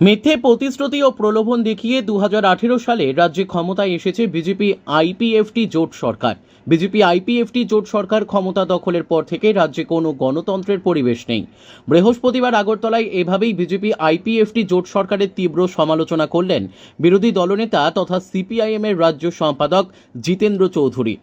মিথ্যে প্রতিশ্রুতি ও প্রলোভন দেখিয়ে 2018 সালে রাজ্যে ক্ষমতায় এসেছে বিজেপি আইপিএফটি জোট সরকার। বিজেপি আইপিএফটি জোট সরকার ক্ষমতা দখলের পর থেকে রাজ্যে কোনো গণতন্ত্রের পরিবেশ নেই। বৃহস্পতিবার আগরতলায় এভাবেই বিজেপি আইপিএফটি জোট সরকারের তীব্র সমালোচনা করলেন বিরোধী দলনেতা তথা সিপিআইএমের রাজ্য সম্পাদক জিতেন্দ্র চৌধুরী।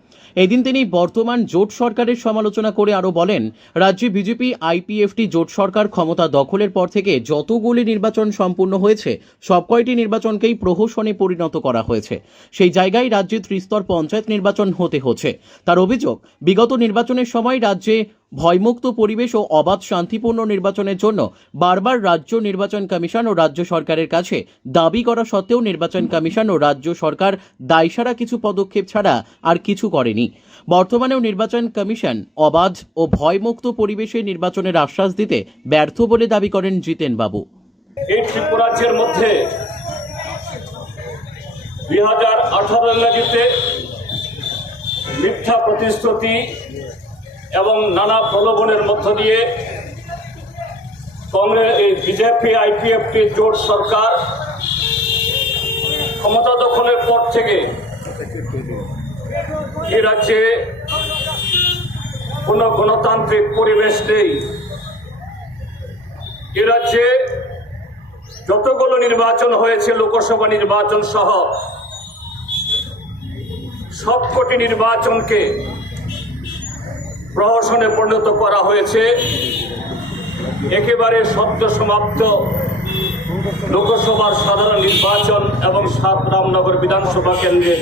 এদিন তিনি বর্তমান জোট সরকারের সমালোচনা করে আরও বলেন, রাজ্যে বিজেপি আইপিএফটি জোট সরকার ক্ষমতা দখলের পর থেকে যতগুলি নির্বাচন সম্পূর্ণ হয়েছে সবকয়টি নির্বাচনকেই প্রহসনে পরিণত করা হয়েছে। সেই জায়গায় রাজ্যে ত্রিস্তর পঞ্চায়েত নির্বাচন হতে হচ্ছে। তার অভিযোগ, বিগত নির্বাচনের সময় রাজ্যে ভয়মুক্ত পরিবেশ ও অবাধ শান্তিপূর্ণ নির্বাচনের জন্য বারবার রাজ্য নির্বাচন কমিশন ও রাজ্য সরকারের কাছে দাবি করা সত্ত্বেও নির্বাচন কমিশন ও রাজ্য সরকার দায়সারা কিছু পদক্ষেপ ছাড়া আর কিছু করেনি। বর্তমানেও নির্বাচন কমিশন অবাধ ও ভয়মুক্ত পরিবেশে নির্বাচনের আশ্বাস দিতে ব্যর্থ বলে দাবি করেন জিতেন বাবু। এই ত্রিপুরাজ্যের মধ্যে 2018 ইংরেজিতে মিথ্যা প্রতিশ্রুতি এবং নানা প্রলোভনের মধ্য দিয়ে বিজেপি আইপিএফটি জোট সরকার ক্ষমতা দখলের পর থেকে এই রাজ্যে কোনো গণতান্ত্রিক পরিবেশ নেই। এ রাজ্যে যতগুলো নির্বাচন হয়েছে, লোকসভা নির্বাচন সহ সবকটি নির্বাচনকে প্রহসনে পরিণত করা হয়েছে। একেবারে সদ্য সমাপ্ত লোকসভার সাধারণ নির্বাচন এবং 7 রামনগর বিধানসভা কেন্দ্রের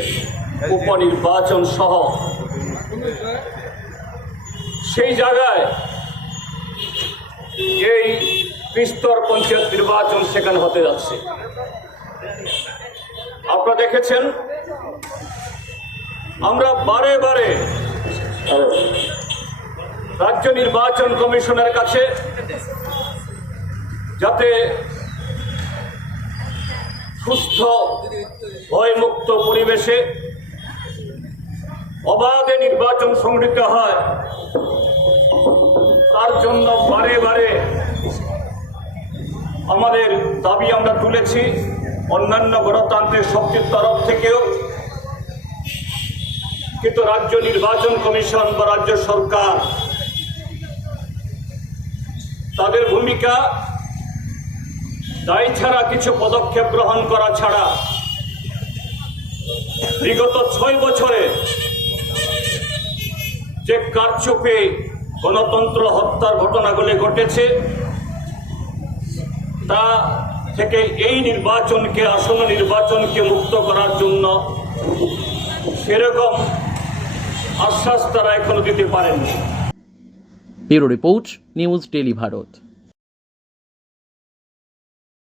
উপনির্বাচন সহ সেই জায়গায় এই ত্রিস্তর পঞ্চায়েত নির্বাচন সেখানে হতে যাচ্ছে। আপনারা দেখেছেন, আমরা বারে বারে রাজ্য নির্বাচন কমিশনের কাছে যাতে সুস্থ ভয়মুক্ত পরিবেশে অবাধে নির্বাচন সংগঠিত হয়, তার জন্য বারে বারে আমাদের দাবি আমরা তুলেছি। অন্যান্য গণতান্ত্রিক শক্তির তরফ থেকেও, কিন্তু রাজ্য নির্বাচন কমিশন বা রাজ্য সরকার তাদের ভূমিকা দায়ী ছাড়া কিছু পদক্ষেপ গ্রহণ করা ছাড়া বিগত 6 বছরে যে কারচুপি গণতন্ত্র হত্যার ঘটনাগুলি ঘটেছে, তা থেকে এই নির্বাচনকে, আসন্ন নির্বাচনকে মুক্ত করার জন্য সেরকম আশ্বাস তারা এখনো দিতে পারেননি। Bureau report, news daily Bharat.